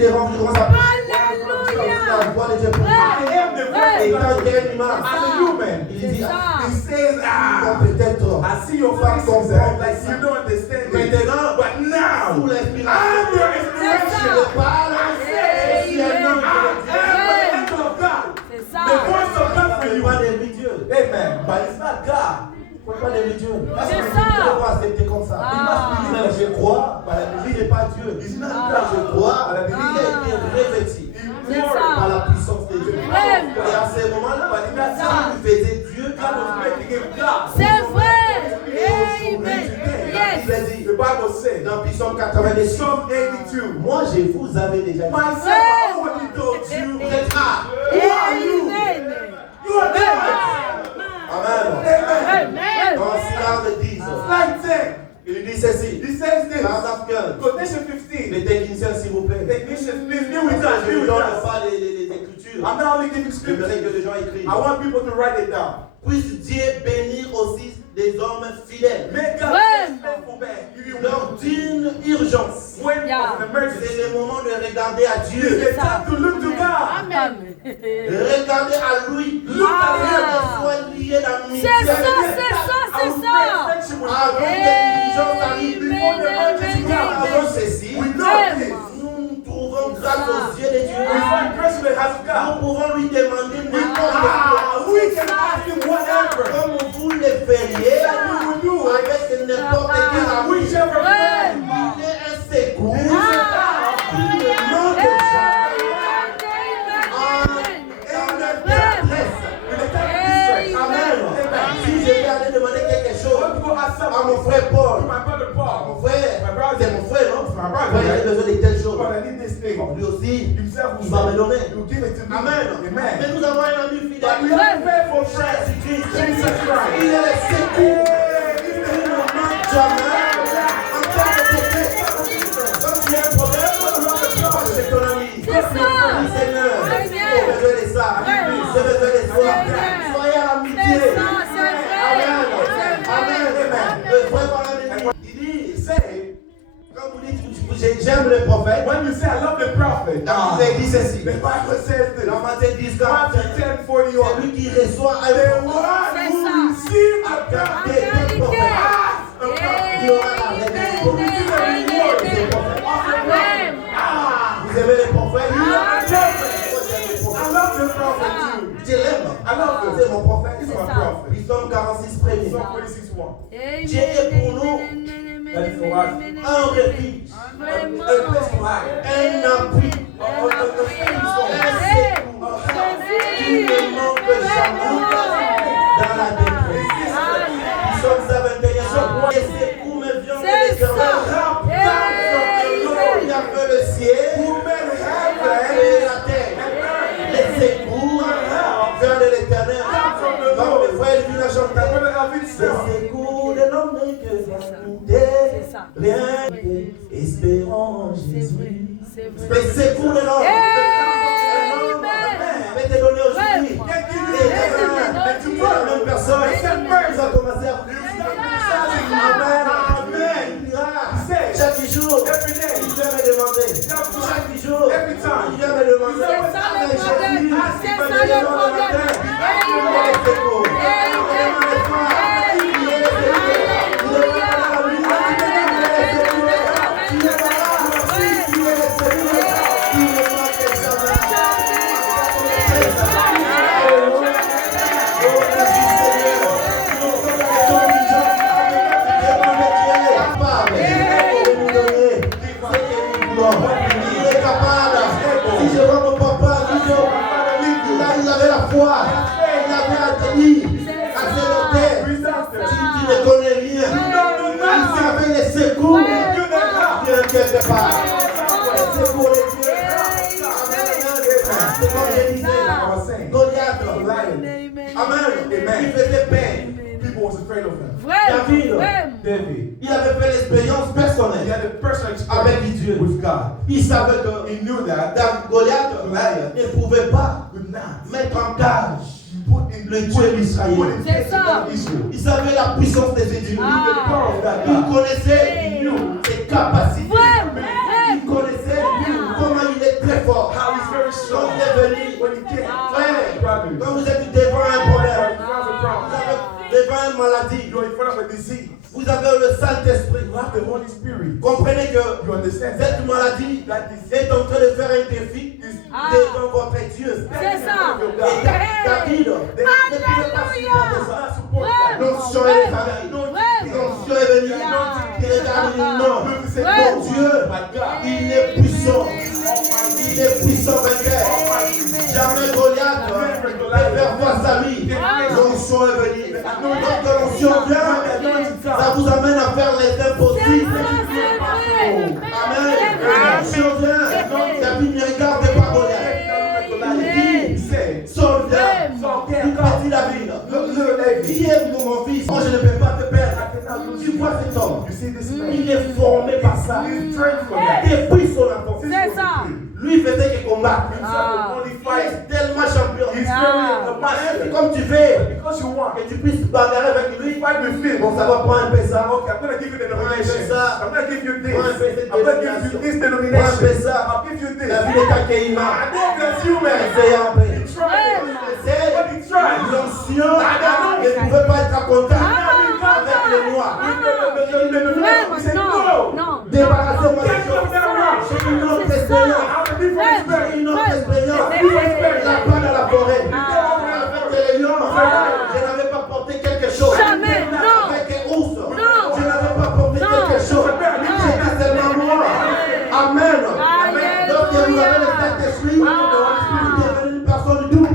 devant vous, comment ça peut? La voix de Dieu pour vous. Et quand il y a une image, il dit, peut-être, I see your faces like you don't understand it. maintenant, But now, sous I'm l'inspiration, your inspiration. je parle, je suis un homme de Dieu. The voice of God for you. Pas d'aimer Dieu. Amen. But it's not God. Pourquoi d'aimer Dieu? Parce que C'est tu ça. ne peux pas accepter comme ça. Mais je crois, il n'est pas Dieu. Je crois, il a été revêtu par la puissance de Dieu. Et à ce moment-là, il faisait Dieu, C'est vrai. Amen. Il a dit, The Bible says, dans Psaume 82, Psalm 82, moi je vous avais déjà dit. myself, I already told you, Vous êtes rare. who are you? You are dead. Amen. Amen. Dans Syllabes 10, Slide 10. il dit ceci. He says this. Paragraphe 15. Quotation 15. Les techniciens, s'il vous plaît. Technicians, please be Parce with que us. je Be ne with donne us. pas les écritures. I'm not only giving Je scripture. voudrais que les gens écrivent. I want people to write it down. Puisse Dieu bénir aussi des hommes fidèles. Make God Ouais. faithful man. Give you Lors d'une urgence, when Yeah. of an emergency. c'est le moment de regarder à It's Dieu. the time to look to God. Amen. Regardez à lui. Look at him. Sois lié d'amitié. C'est ça, c'est ça, I will c'est break ça. friendship with Avant God. que l'urgence arrive, Before the emergency comes, avant ceci, we know this. nous trouvons grâce aux yeux de Dieu. We find grace in the house of Nous God. pouvons lui demander n'importe quoi. We can ask him whatever. Comme vous le feriez avec n'importe quel ami. Whichever Ouais. friend. Il est un secours. Il ne manque Amen. dans la détresse. In the time of distress. Amen. Si je vais aller demander quelque I chose want to go ask à mon something frère to Paul, my brother Paul. mon frère, c'est mon frère, non? My brother. Frère, j'ai besoin de telle chose. But I need this thing. Lui aussi, Himself will il va me say, donner. He will give it to me. Amen. Mais Amen. nous avons un ami But we fidèle. have a faithful friend. Jésus-Christ. Jesus Christ. Il est le secours. Il ne manque jamais. En tant que prophète, quand tu as un problème, c'est ton ami. C'est ça. Oui, Seigneur, C'est j'ai bien. besoin de ça. Ouais. J'ai besoin de soi. C'est bien. Soyez à l'amitié. C'est ça, c'est vrai. Amen. C'est Amen. vrai. Le frère parle il dit, quand vous dites, j'aime le prophète, When you say I love the prophet, dans Matthieu dit ceci. the Bible says this. Dans Matthieu 10, Matthew 10:41. c'est lui qui reçoit un The prophète. one C'est who ça. received a Des prophet Égalité. as a prophet. Il aura la rédemption. Amen. Vous aimez les prophètes? I love the prophet too. Je l'aime. I love him. C'est mon prophète. He's C'est my mon ça. prophet. Psaume 46 premier. Psalm 46:1. Dieu est pour nous un refuge, A place to hide. un appui, un secours qui ne manque jamais dans la détresse. Psaume 21. Les secours me viennent de C'est l'Éternel. ça. Il a fait le ciel Who made heaven et la terre. Les secours viennent de l'Éternel. Donc, le frère lui a chanté. Brother Alvin Le said, secours de l'homme n'est que faculté. C'est ça. Rien que espérons en C'est Jésus. vrai. C'est Le vrai. secours de l'homme. Amen. Mais t'es donné aujourd'hui. Ouais. Et tu vois la même personne. Ils ont commencé à Amen. Amen. Il dira, chaque jour, every day, il vient me demander. Chaque jour, every time. il vient me demander. C'est ça le Avec problème. Jésus, C'est il ça me le demande le matin. problème. Il me demande le secours. Il me demande le soir. Il me demande le secours. Il me demande la nuit. Il me demande le secours. Il me demande la nuit. Il me demande le secours. Il me demande le secours. Oh, merci Seigneur. Nous sommes dans ton urgence. Demandez Dieu est capable de nous donner ce que nous voulons. Il est capable. Si je vois mon papa, il avait la foi. Il avait attendu à ses notaires. Tu ne connais rien. Il savait les secours. Dieu quelque part. Les secours de Dieu. C'est comme je disais. Goliath. Amen. Il faisait peur. People was afraid of him. David. David, Il avait fait l'expérience he personnelle had a personal avec experience Dieu. with God. Il savait que He knew that Goliath ne pouvait pas would not mettre en cage put in le Dieu d'Israël. C'est ça. Israel. Il savait la puissance de ce Dieu. The power of that Il God. connaissait ses capacités. Vrai. Il connaissait comment il est est très fort. how he's very Quand strong. il est venu, When he came, frère, quand vous êtes devant un problème, he found a vous problem. êtes devant une maladie, You're in front of a disease. vous avez le Saint-Esprit. You have the Holy Spirit. Comprenez que You understand? cette maladie That disease est en train de faire un défi is devant votre Dieu. C'est ça. Et David ne pouvait pas supporter ça. not support that. L'onction est venue. L'onction est venue. Il regarde, il dit non. Mon Dieu, il est puissant. Il est puissant vainqueur. Jamais Goliath peut faire face à lui. L'onction est venue. Quand l'onction vient, ça vous amène à faire les impossibles. Amen. L'onction vient. David ne regarde pas Goliath. Il dit, Saul vient. Il petit David. Qui est mon fils? Moi je ne peux pas te perdre. Tu vois cet homme. You see this man? Il est formé par ça. He's trained for that. Depuis son enfance. C'est ça. Lui faisait que combattre. Only Il fight. est tellement champion. He's very a C'est master. comme tu fais. Because you want. Que tu puisses bagarrer avec lui. Fight with him. Bon, ça va prendre un peu ça. Okay, I'm going to give you the denomination. I'm going to give you this. Prends un peu cette I'm going to give you this Prends un peu denomination. ça. I'll give you this. La vie est accueillie. I know that's you, man. Essayez un peu. He tried. C'est But he tried. l'onction ne pouvait pas être en contact avec les noirs. He said, no. Non. Débarrassez-moi des Get rid of choses. that rock. J'ai une autre C'est ça. expérience. I have a different experience. J'ai une autre expérience. Là-bas dans la forêt. Avec les lions. Je n'avais pas porté quelque chose. Jamais, non. Avec les ours. Non. Je n'avais pas porté Non. quelque chose. J'étais seulement moi. Amen. Alléluia. Donc vous avez le Saint-Esprit. Vous êtes devenu une personne double.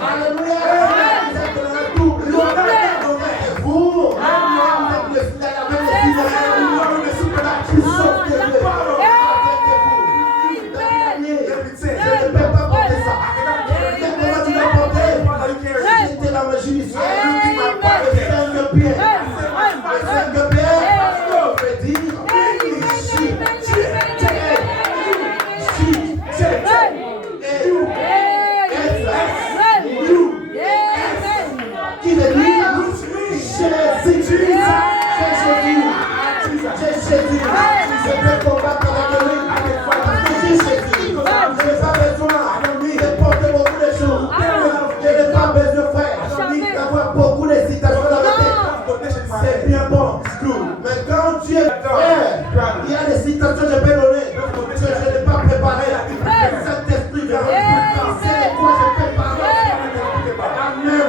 Alléluia. Vous êtes dans la double. Vous êtes vous. Vous êtes la même esprit. Qui sort de Dieu. Je ne peux pas porter ça. Comment tu l'as porté? C'était la magie du ciel. Le 5 pieds. Le 5 pieds. Je veux dire, qui veut dire Jésus. Jésus. Je peux combattre avec lui. Parce que j'ai Jésus. Je n'ai pas besoin de porter beaucoup de choses. Je n'ai pas besoin, frère, d'avoir beaucoup de citations dans la tête. C'est bien bon. Mais quand Dieu est frère, il y a des citations que je peux donner que je n'ai pas préparées. Cet esprit vient. C'est quoi je peux parler. Amen.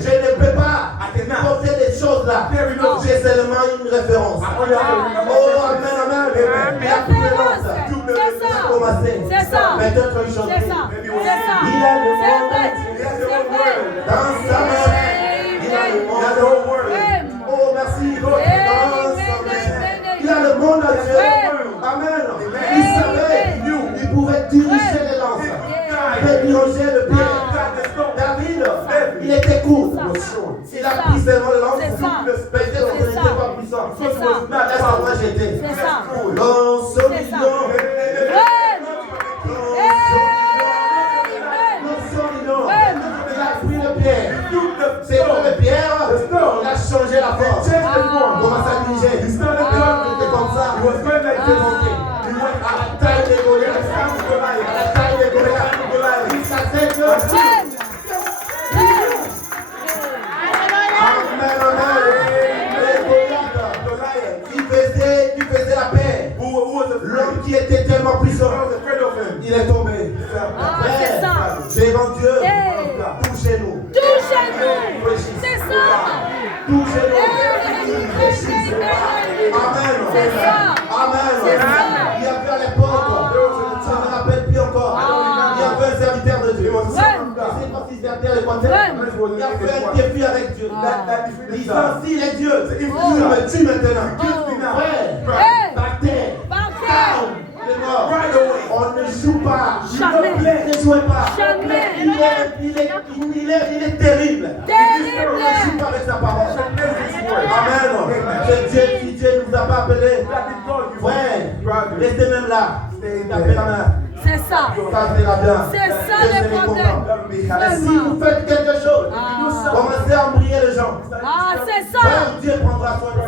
Je ne peux pas porter des choses là. J'ai seulement une référence. Oh, amen, amen. La préférence. Commencer. C'est ça. Mais d'autres choses. C'est ça. Il a le monde dans sa main. Il a le monde. Oh, merci. Dans sa main. Il a le monde à Dieu. Amen. Il savait, il pouvait diriger les lances. Il pouvait diriger le pied. David, il était court. Il a pris seulement le lance. Peut-être qu'il n'était pas puissant. Là, moi j'étais. Dans ce million. Il a pris le pierre. C'est pas le pierre. Il a changé la force. Il commence à diriger. Il était comme ça. Il était monté. À la taille de Goliath. À la taille de Goliath. Il savait que. Amen, amen. Qui faisait la paix. L'homme qui était tellement puissant. Il est tombé. C'est ça. Devant Dieu. Touchez-nous. Touchez-nous. C'est ça. Touchez-nous. Amen. C'est ça. Amen. C'est ça. Il y avait à l'époque, ça ne me rappelle plus encore. Il y avait un serviteur de Dieu. Je ne sais pas si serviteur de quoi. Il a fait un défi avec Dieu. Disant s'il est Dieu, il me tue maintenant. Ouais. Par terre. On ne joue pas. Jamais. Ne jouez pas. Jamais. Il est terrible. Terrible. On ne joue pas avec sa parole. Amen. Que Dieu, si Dieu nous a pas appelés, ouais, restez même là. Tapez la main. C'est ça. C'est ça le problème. Si vous faites quelque chose, commencez à embrouiller les gens. Ah, c'est ça. Dieu prendra soin de vous.